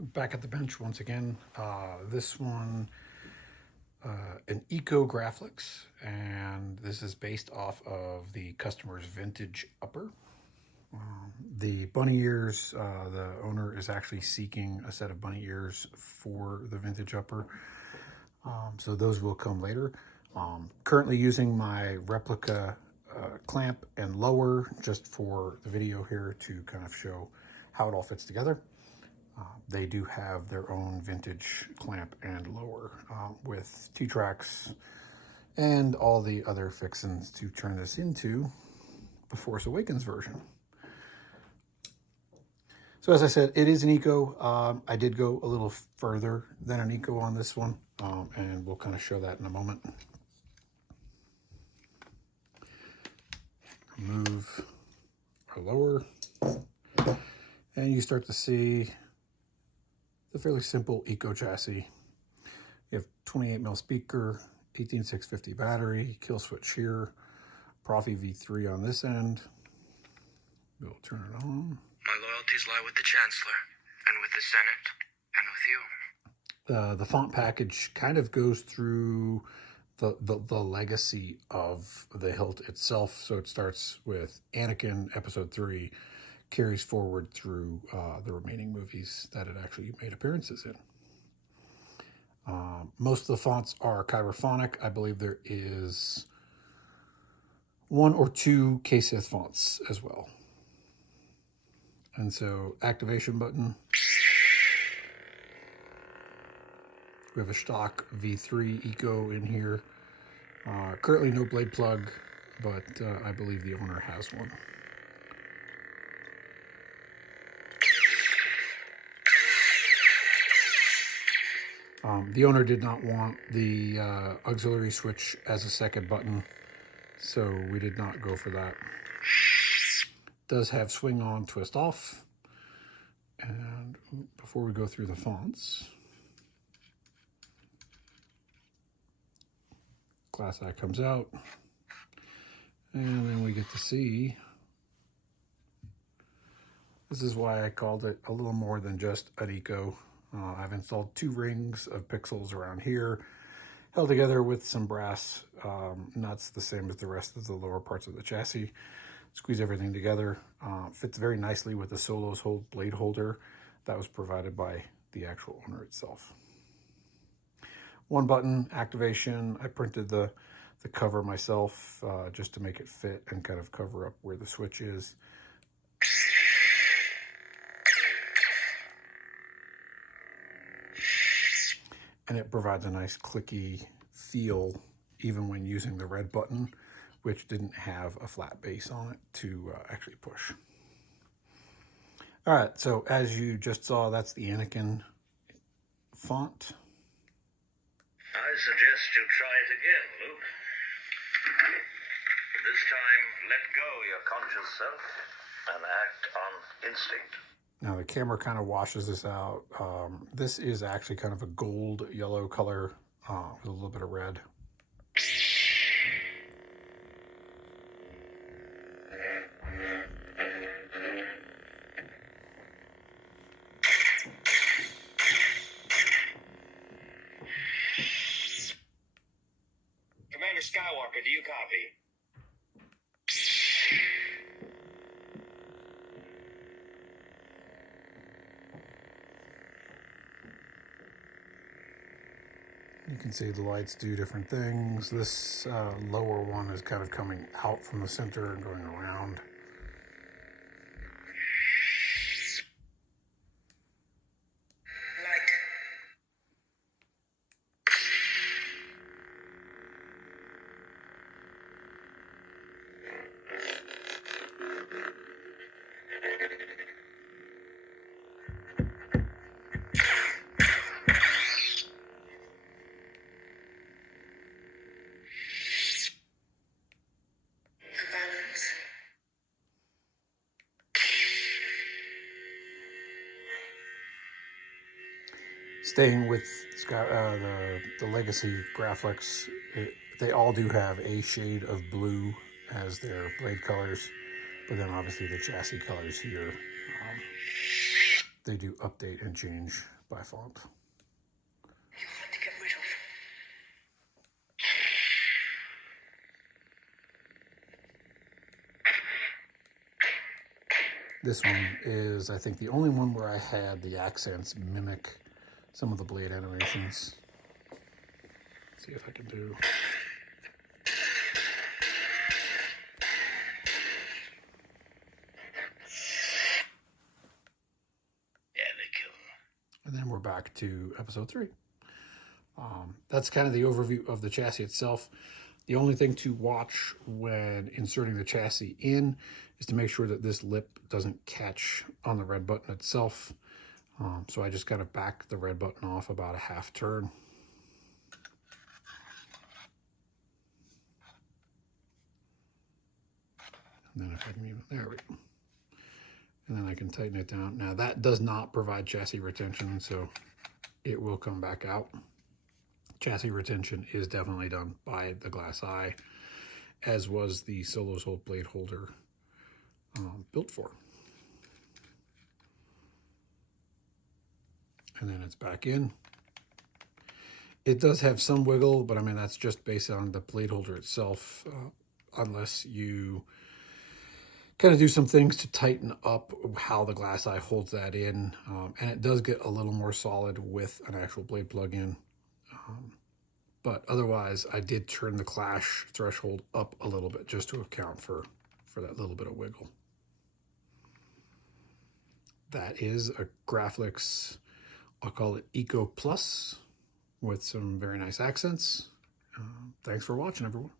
Back at the bench once again. This one, an Eco Graflex, and this is based off of the customer's vintage upper. The bunny ears, the owner is actually seeking a set of bunny ears for the vintage upper, so those will come later. Currently using my replica clamp and lower just for the video here to kind of show how it all fits together. They do have their own vintage clamp and lower with T-tracks and all the other fixins to turn this into the Force Awakens version. So as I said, it is an Eco. I did go a little further than an Eco on this one, and we'll kind of show that in a moment. Remove our lower, and you start to see the fairly simple Eco chassis. You have 28mm speaker, 18650 battery, kill switch here, Proffie V3 on this end. We'll turn it on. My loyalties lie with the Chancellor, and with the Senate, and with you. The font package kind of goes through the legacy of the hilt itself. So it starts with Anakin Episode 3, carries forward through the remaining movies that it actually made appearances in. Most of the fonts are Kyberphonic. I believe there is 1 or 2 K-Sith fonts as well. And so, activation button. We have a stock V3 Eco in here. Currently no blade plug, but I believe the owner has one. The owner did not want the auxiliary switch as a second button, so we did not go for that. Does have swing on, twist off. And before we go through the fonts, glass eye comes out, and then we get to see. This is why I called it a little more than just an Eco. I've installed 2 rings of pixels around here, held together with some brass nuts, the same as the rest of the lower parts of the chassis. Squeeze everything together. Fits very nicely with the Solos Hold blade holder that was provided by the actual owner itself. 1 button activation. I printed the cover myself just to make it fit and kind of cover up where the switch is. And it provides a nice clicky feel even when using the red button, which didn't have a flat base on it to actually push. All right, so as you just saw, that's the Anakin font. I suggest you try it again, Luke. This time, let go your conscious self and act on instinct. Now the camera kind of washes this out. This is actually kind of a gold yellow color with a little bit of red. Commander Skywalker, do you copy? You can see the lights do different things. This lower one is kind of coming out from the center and going around. Staying with the Legacy Graflex, they all do have a shade of blue as their blade colors, but then obviously the chassis colors here they do update and change by font. You want to get rid of. This one is, I think, the only one where I had the accents mimic some of the blade animations. Let's see if I can do. Yeah, they kill me. And then we're back to episode 3. That's kind of the overview of the chassis itself. The only thing to watch when inserting the chassis in is to make sure that this lip doesn't catch on the red button itself. So I just kind of back the red button off about a half turn. And then if I can even, there we go. And then I can tighten it down. Now that does not provide chassis retention, so it will come back out. Chassis retention is definitely done by the glass eye, as was the Solo's Hold blade holder built for. And then it's back in. It does have some wiggle, but I mean, that's just based on the blade holder itself, unless you kind of do some things to tighten up how the glass eye holds that in. And it does get a little more solid with an actual blade plug-in. But otherwise, I did turn the clash threshold up a little bit just to account for that little bit of wiggle. That is a Graflex, I'll call it Eco Plus, with some very nice accents. Thanks for watching, everyone.